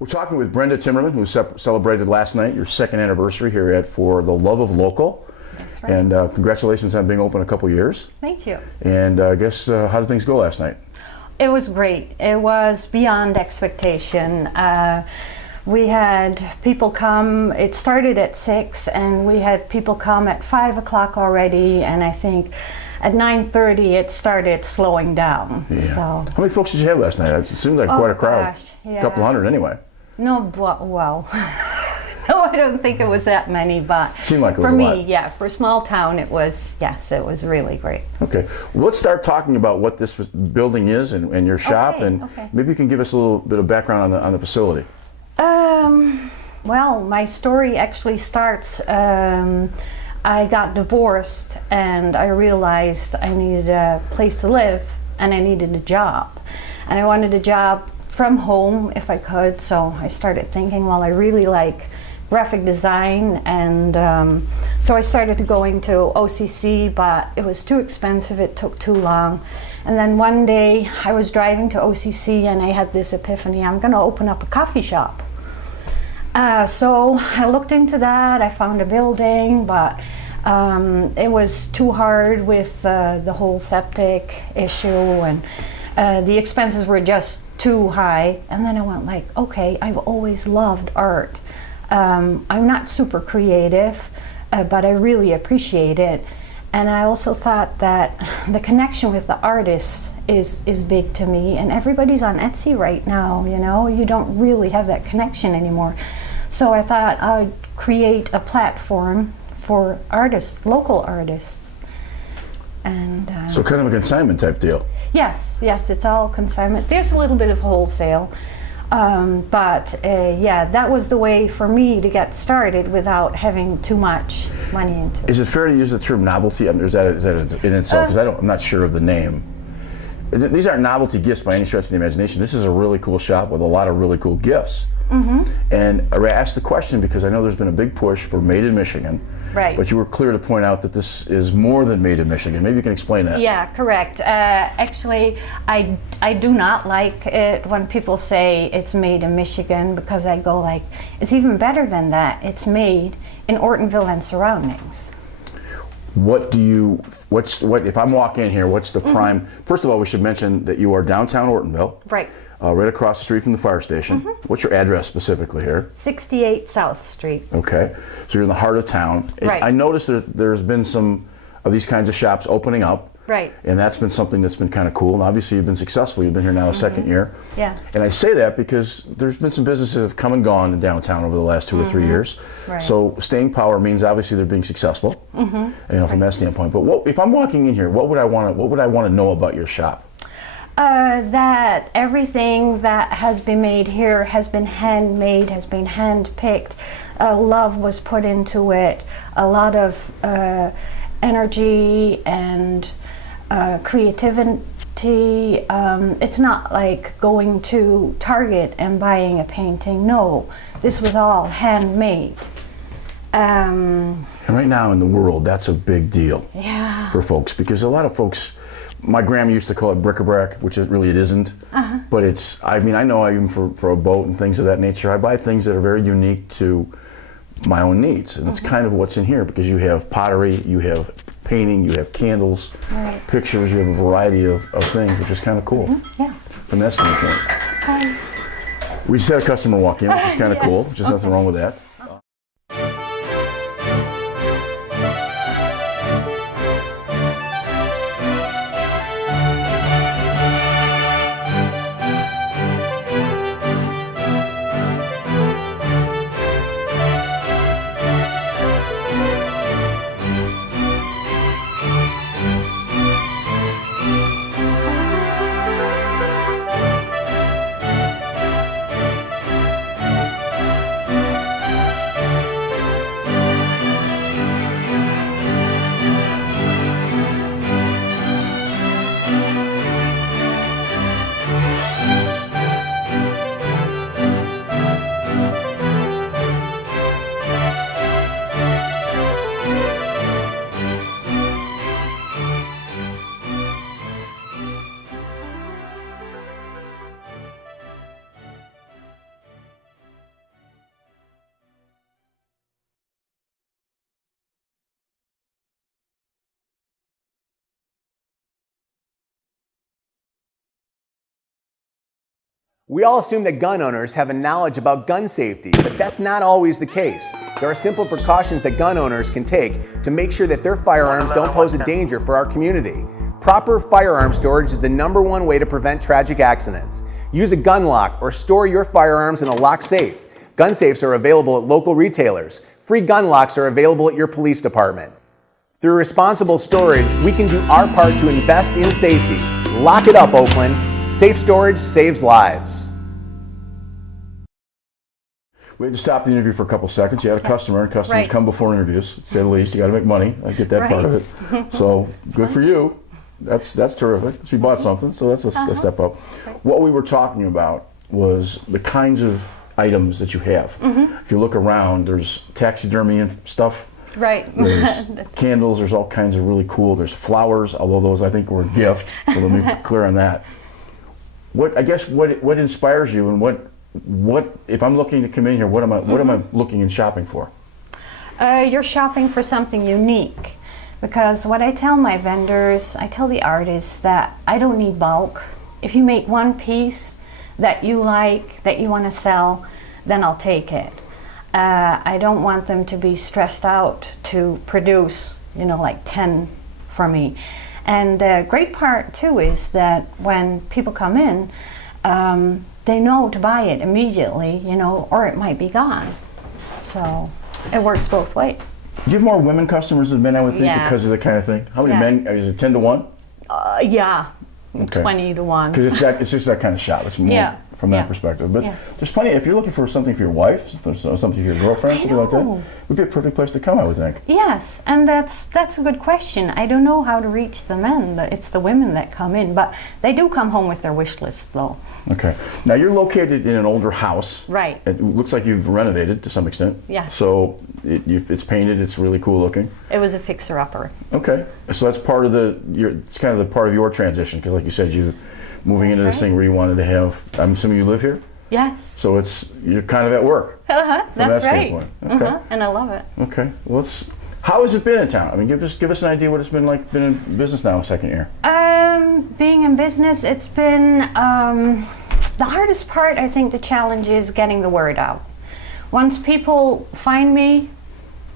We're talking with Brenda Timmerman, who celebrated last night your second anniversary here at For the Love of Local. That's right. And congratulations on being open a couple years. Thank you. And I guess, how did things go last night? It was great. It was beyond expectation. We had people come, it started at 6 and we had people come at 5 o'clock already, and I think at 9:30 it started slowing down. Yeah. So. How many folks did you have last night? It seemed like quite a crowd. Gosh, yeah. A couple hundred anyway. No, well, no, I don't think it was that many, but It seemed like it was for a me, lot. yeah, for a small town, it was, yes, it was really great. Okay, well, let's start talking about what this building is and your shop, Okay, and okay. maybe you can give us a little bit of background on the facility. Well, my story actually starts, I got divorced and I realized I needed a place to live and I needed a job. And I wanted a job from home if I could, so I started thinking, well, I really like graphic design, and so I started going to OCC, but it was too expensive, it took too long. And then one day I was driving to OCC and I had this epiphany, I'm going to open up a coffee shop. So I looked into that, I found a building, but it was too hard with the whole septic issue, and the expenses were just too high. And then I went like, okay, I've always loved art. I'm not super creative, but I really appreciate it. And I also thought that the connection with the artists is big to me, and everybody's on Etsy right now, you know, you don't really have that connection anymore. So I thought I'd create a platform for artists, local artists. And So kind of a consignment type deal. yes, it's all consignment. There's a little bit of wholesale, but yeah, that was the way for me to get started without having too much money into it. Is it fair to use the term novelty? I mean, is that in itself? Because I'm not sure of the name. These aren't novelty gifts by any stretch of the imagination. This is a really cool shop with a lot of really cool gifts. Mm-hmm. And I asked the question because I know there's been a big push for Made in Michigan. Right. But you were clear to point out that this is more than Made in Michigan. Maybe you can explain that. Yeah, correct. Actually, I do not like it when people say it's made in Michigan, because I go like, it's even better than that. It's made in Ortonville and surroundings. What if I'm walking in here, what's the prime? First of all, we should mention that you are downtown Ortonville. Right. Right across the street from the fire station. What's your address specifically here? 68 South Street. Okay, so you're in the heart of town. Right. I noticed there's been some of these kinds of shops opening up. Right. And that's been something that's been kind of cool. And obviously you've been successful. You've been here now a second year. Yes. And I say that because there's been some businesses that have come and gone in downtown over the last 2 or 3 years. Right. So staying power means obviously they're being successful. You know, from that standpoint. But if I'm walking in here, what would I want to know about your shop? That everything that has been made here has been handmade, has been handpicked. Love was put into it. A lot of energy and creativity. It's not like going to Target and buying a painting. No, this was all handmade. And right now in the world, that's a big deal Yeah. for folks, because a lot of folks, my grandma used to call it bric-a-brac, which it isn't. But it's, I mean, I know even for a boat and things of that nature, I buy things that are very unique to my own needs. And it's kind of what's in here, because you have pottery, you have painting, you have candles, Right. pictures, you have a variety of things, which is kind of cool Yeah. from that standpoint. We just had a customer walk in, which is kind of Yes. cool, which is nothing wrong with that. We all assume that gun owners have a knowledge about gun safety, but that's not always the case. There are simple precautions that gun owners can take to make sure that their firearms don't pose a danger for our community. Proper firearm storage is the #1 way to prevent tragic accidents. Use a gun lock or store your firearms in a locked safe. Gun safes are available at local retailers. Free gun locks are available at your police department. Through responsible storage, we can do our part to invest in safety. Lock it up, Oakland. Safe storage saves lives. We had to stop the interview for a couple seconds. You had a customer, and customers come before interviews, to say the least. You got to make money. I get that part of it. So good for you. That's terrific. She bought something, so that's a step up. What we were talking about was the kinds of items that you have. If you look around, there's taxidermy and stuff. Right. There's candles. There's all kinds of really cool. There's flowers, although those I think were a gift. So let me be clear on that. What inspires you, and what if I'm looking to come in here? What am I looking and shopping for? You're shopping for something unique, because what I tell my vendors, I tell the artists that I don't need bulk. If you make one piece that you like, that you want to sell, then I'll take it. I don't want them to be stressed out to produce, like 10 for me. And the great part too is that when people come in, they know to buy it immediately, or it might be gone. So it works both ways. Do you have more women customers than men, I would think, because of the kind of thing? How many men? Is it 10 to 1? Yeah. Okay. 20 to 1. Because it's just that kind of shop. It's more from that perspective. But there's plenty. If you're looking for something for your wife, something for your girlfriend, something like that, it would be a perfect place to come, I would think. Yes, and that's a good question. I don't know how to reach the men, but it's the women that come in. But they do come home with their wish list, though. Okay. Now you're located in an older house. Right. It looks like you've renovated to some extent. Yeah. So it's painted. It's really cool looking. It was a fixer-upper. Okay. So that's part of it's kind of the part of your transition, because like you said, you moving into this thing where you wanted to have. I'm assuming you live here. Yes. So you're kind of at work. That's that right. Okay. And I love it. Okay. Well, how has it been in town? I mean, give us an idea what it's been like. Been in business now, second year. Being in business, it's been the hardest part. I think the challenge is getting the word out. Once people find me,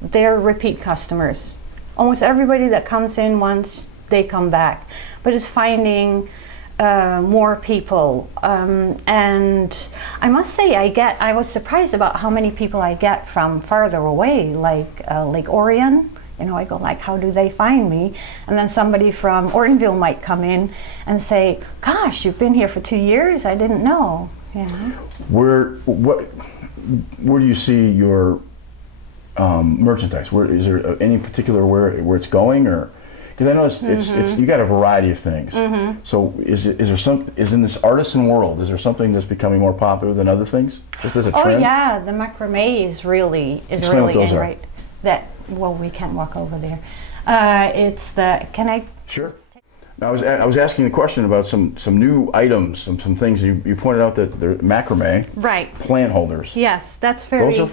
they're repeat customers. Almost everybody that comes in once, they come back. But it's finding more people, and I must say I was surprised about how many people I get from farther away, like Lake Orion. I go like, how do they find me? And then somebody from Ortonville might come in and say, gosh, you've been here for 2 years? I didn't know. Where do you see your merchandise? Where is there any particular where it's going, or? Because I know it's you got a variety of things. So is in this artisan world, is there something that's becoming more popular than other things? Just as a trend? Oh yeah, the macrame is really in right. Well, we can't walk over there. Can I? Sure. Now, I was asking a question about some new items, some things you pointed out that they're macrame. Right. Plant holders. Yes, that's very.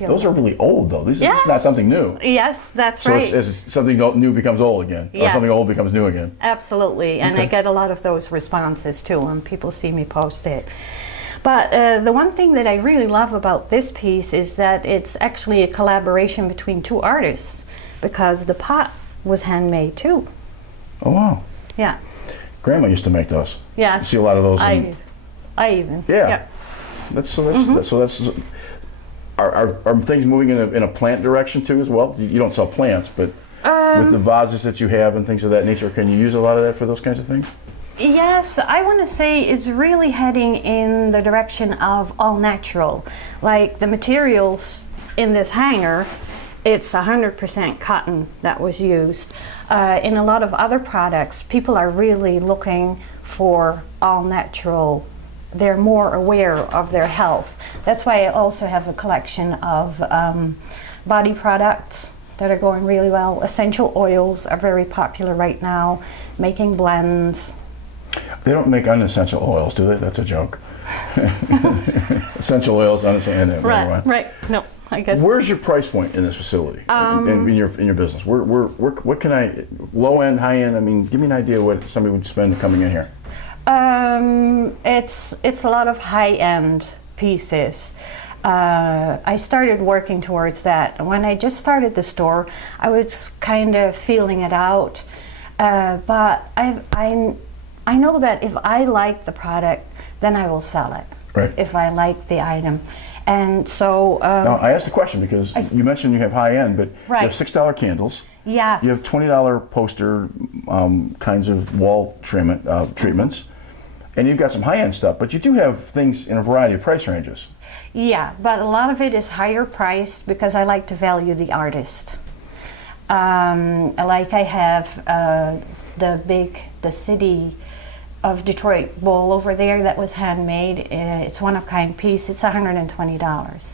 Those are really old, though. This is not something new. Yes, that's right. So it's something new becomes old again, or something old becomes new again. Absolutely, and I get a lot of those responses too when people see me post it. But the one thing that I really love about this piece is that it's actually a collaboration between two artists, because the pot was handmade too. Oh wow! Yeah. Grandma used to make those. Yes. You see a lot of those. I even. Yeah. That's Are things moving in a plant direction too as well? You don't sell plants, but with the vases that you have and things of that nature, can you use a lot of that for those kinds of things? Yes, I want to say it's really heading in the direction of all natural. Like the materials in this hanger, it's 100% cotton that was used. In a lot of other products, people are really looking for all natural. They're more aware of their health. That's why I also have a collection of body products that are going really well. Essential oils are very popular right now, making blends. They don't make unessential oils, do they? That's a joke. Essential oils, unnecessary. Right. No, I guess. Where's your price point in this facility? In your business? What can I, low end, high end? I mean, give me an idea what somebody would spend coming in here. It's a lot of high-end pieces. I started working towards that. When I just started the store, I was kind of feeling it out. But I know that if I like the product, then I will sell it. Right. If I like the item. And so... now, I asked the question because you mentioned you have high-end, but right. you have $6 candles. Yes. You have $20 poster kinds of wall treatments. And you've got some high-end stuff, but you do have things in a variety of price ranges. Yeah, but a lot of it is higher priced because I like to value the artist. Like I have the City of Detroit bowl over there that was handmade. It's one-of-kind piece. It's $120.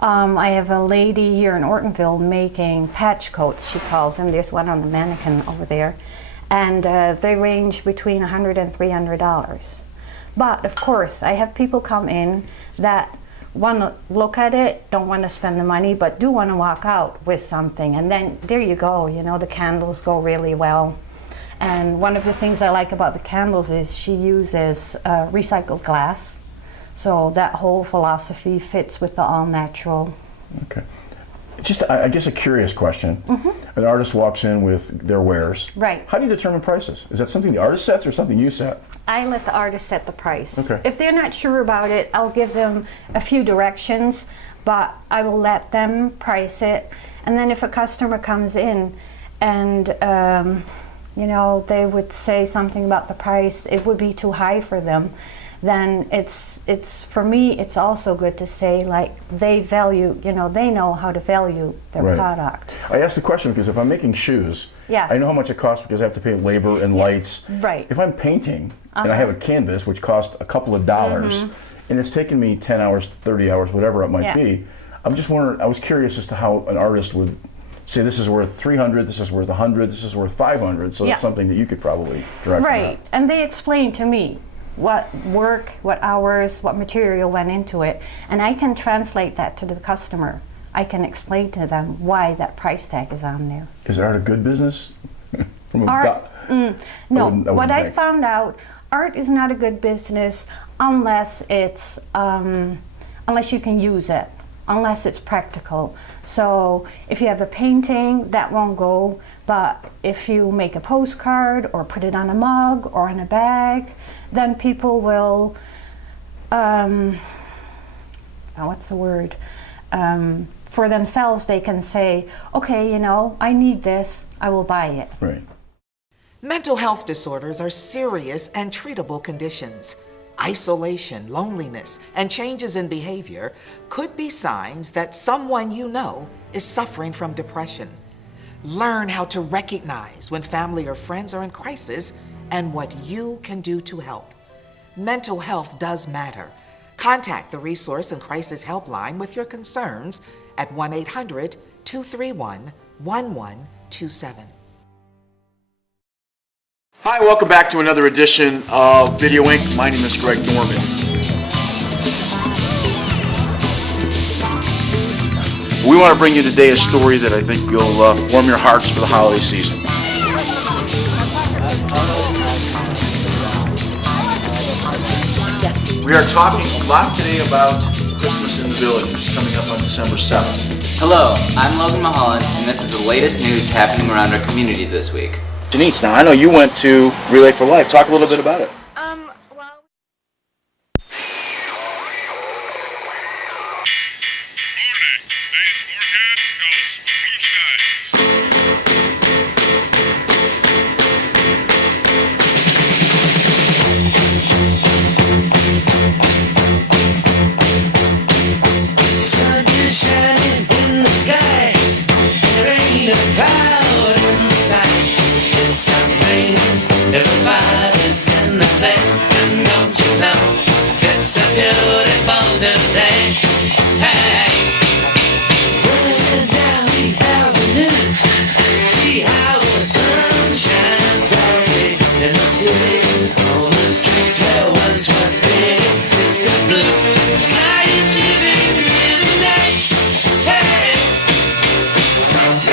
I have a lady here in Ortonville making patch coats, she calls them. There's one on the mannequin over there. And they range between $100 and $300. But of course, I have people come in that want to look at it, don't want to spend the money, but do want to walk out with something. And then there you go, you know, the candles go really well. And one of the things I like about the candles is she uses recycled glass. So that whole philosophy fits with the all-natural. Okay. Just, I guess, a curious question. Mm-hmm. An artist walks in with their wares. Right. How do you determine prices? Is that something the artist sets or something you set? I let the artist set the price. Okay. If they're not sure about it, I'll give them a few directions, but I will let them price it. And then if a customer comes in and, you know, they would say something about the price, it would be too high for them, then it's for me, it's also good to say, like, they value, you know, they know how to value their Right. product. I asked the question because if I'm making shoes, Yes. I know how much it costs because I have to pay labor and lights. Right. If I'm painting and I have a canvas which costs a couple of dollars and it's taken me 10 hours, 30 hours, whatever it might Yeah. be, I'm just wondering, I was curious as to how an artist would say this is worth 300, this is worth 100, this is worth 500, so Yeah. that's something that you could probably direct them Right, and they explain to me what work, what hours, what material went into it, and I can translate that to the customer. I can explain to them why that price tag is on there. at. Is art a good business? From a Art, I no, wouldn't what I think. found out, art is not a good business unless it's, unless you can use it, unless it's practical. So if you have a painting, that won't go, but if you make a postcard or put it on a mug or on a bag, then people will, what's the word? For themselves, they can say, okay, you know, I need this, I will buy it. Right. Mental health disorders are serious and treatable conditions. Isolation, loneliness, and changes in behavior could be signs that someone you know is suffering from depression. Learn how to recognize when family or friends are in crisis and what you can do to help. Mental health does matter. Contact the Resource and Crisis Helpline with your concerns at 1-800-231-1127. Hi, welcome back to another edition of Video Inc. My name is Greg Norman. We want to bring you today a story that I think will warm your hearts for the holiday season. Yes. We are talking a lot today about Christmas in the Village, which is coming up on December 7th. Hello, I'm Logan Mulholland, and this is the latest news happening around our community this week. Denise, now I know you went to Relay for Life. Talk a little bit about it. Sun is shining in the sky. There ain't a cloud in sight. It's not raining. Everybody's in the bed. And don't you know it's a beautiful day? Hey, running down the avenue, see how the sun shines brightly in the city. On the streets where once was big, it's the blue sky is living here tonight. Hey,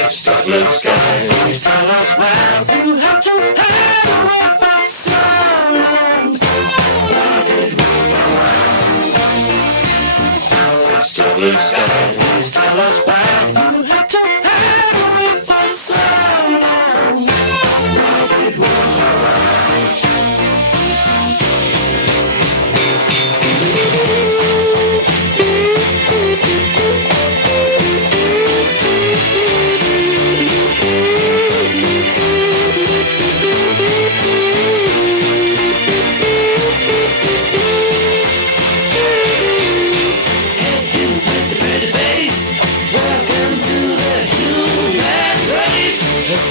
it's the blue sky. Always tell us why you have to have a robot song. blue sky. Please tell us why you had to hide away for so long. Why did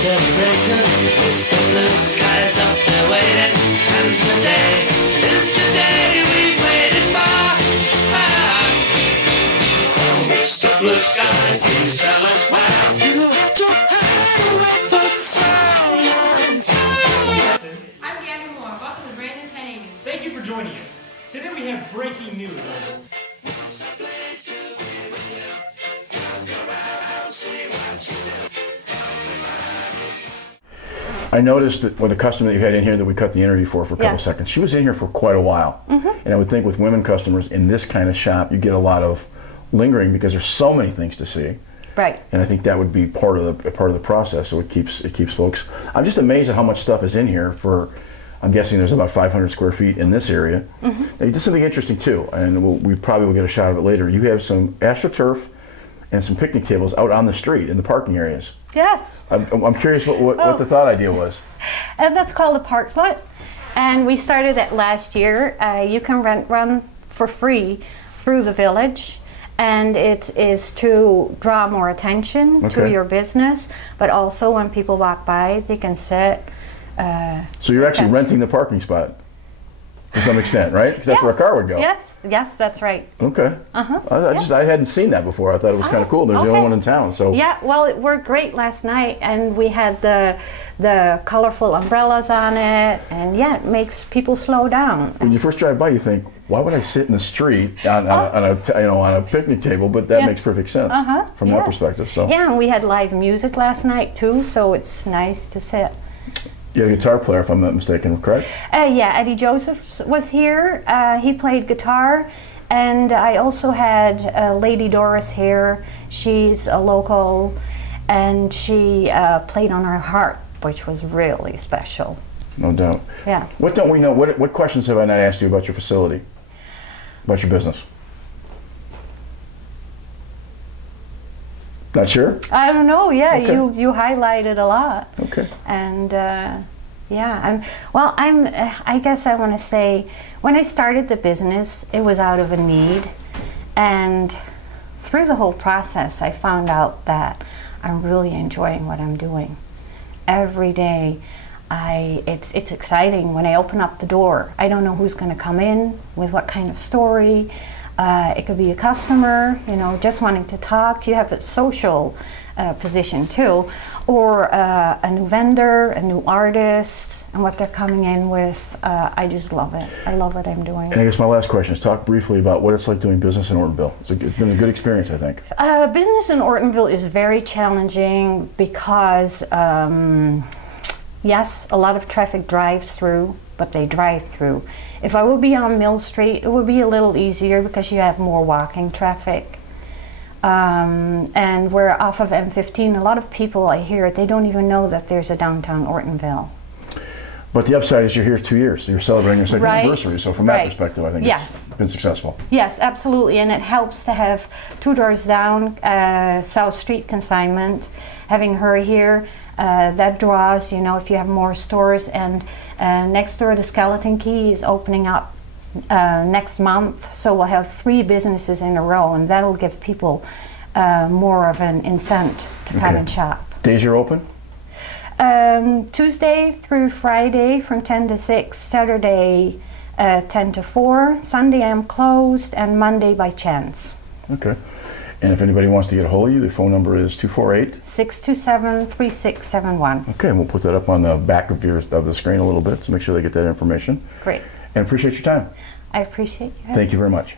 celebration, the blue skies up there waiting, and today is the day we've waited for. Mr. Blue Sky, please tell us why you had to hide away for so long. I'm Gabby Moore. Welcome to Brandon Penning. Thank you for joining us. Today we have breaking news. It's a place to be with you. Look around, see what you do. I noticed that with the customer that you had in here that we cut the interview for a couple Yeah. of seconds, she was in here for quite a while. And I would think with women customers in this kind of shop, you get a lot of lingering because there's so many things to see. Right. And I think that would be part of the process. So it keeps folks. I'm just amazed at how much stuff is in here. I'm guessing there's about 500 square feet in this area. Now you did something interesting too, and we probably will get a shot of it later. You have some AstroTurf and some picnic tables out on the street in the parking areas. Yes. I'm curious what the thought idea was. And that's called a park foot, and we started it last year. You can run for free through the village, and it is to draw more attention to Okay. your business, but also when people walk by, they can sit. So you're actually Okay. renting the parking spot to some extent, right? Because that's where a car would go. Yes, that's right. Okay. I hadn't seen that before. I thought it was kind of cool. There's the only okay. one in town. So Yeah, well, it worked great last night, and we had the colorful umbrellas on it, and yeah, it makes people slow down. when you first drive by, you think, why would I sit in the street on a picnic table? But that Yeah. makes perfect sense from yeah. that perspective. So Yeah, and we had live music last night too, so it's nice to sit. you had a guitar player, if I'm not mistaken, correct? Yeah, Eddie Joseph was here. He played guitar, and I also had Lady Doris here. She's a local, and she played on her harp, which was really special. No doubt. Yes. What don't we know? What questions have I not asked you about your facility, about your business? Not sure? I don't know. Yeah, Okay. you highlighted a lot. Okay. And I guess I want to say, when I started the business, it was out of a need, and through the whole process, I found out that I'm really enjoying what I'm doing. Every day, it's exciting when I open up the door. I don't know who's going to come in with what kind of story. It could be a customer, just wanting to talk. You have a social position too, or a new vendor, a new artist, and what they're coming in with. I just love it. I love what I'm doing. And I guess my last question is talk briefly about what it's like doing business in Ortonville. It's been a good experience, I think. Business in Ortonville is very challenging because, yes, a lot of traffic drives through, but they drive through. If I would be on Mill Street, it would be a little easier because you have more walking traffic. And we're off of M15. A lot of people, I hear, they don't even know that there's a downtown Ortonville. But the upside is you're here 2 years. So you're celebrating your second Right. anniversary. So from that Right. perspective, I think Yes. it's been successful. Yes, absolutely, and it helps to have 2 doors down, South Street consignment. Having her here, that draws, if you have more stores. And next door, the Skeleton Key is opening up next month, so we'll have 3 businesses in a row, and that'll give people more of an incentive to come Okay. and shop. Days you're open? Tuesday through Friday from 10 to 6, Saturday 10 to 4, Sunday I'm closed, and Monday by chance. Okay. And if anybody wants to get a hold of you, the phone number is 248. 627-3671. Okay, and we'll put that up on the back of the screen a little bit to make sure they get that information. Great. And appreciate your time. I appreciate you. Thank you very much.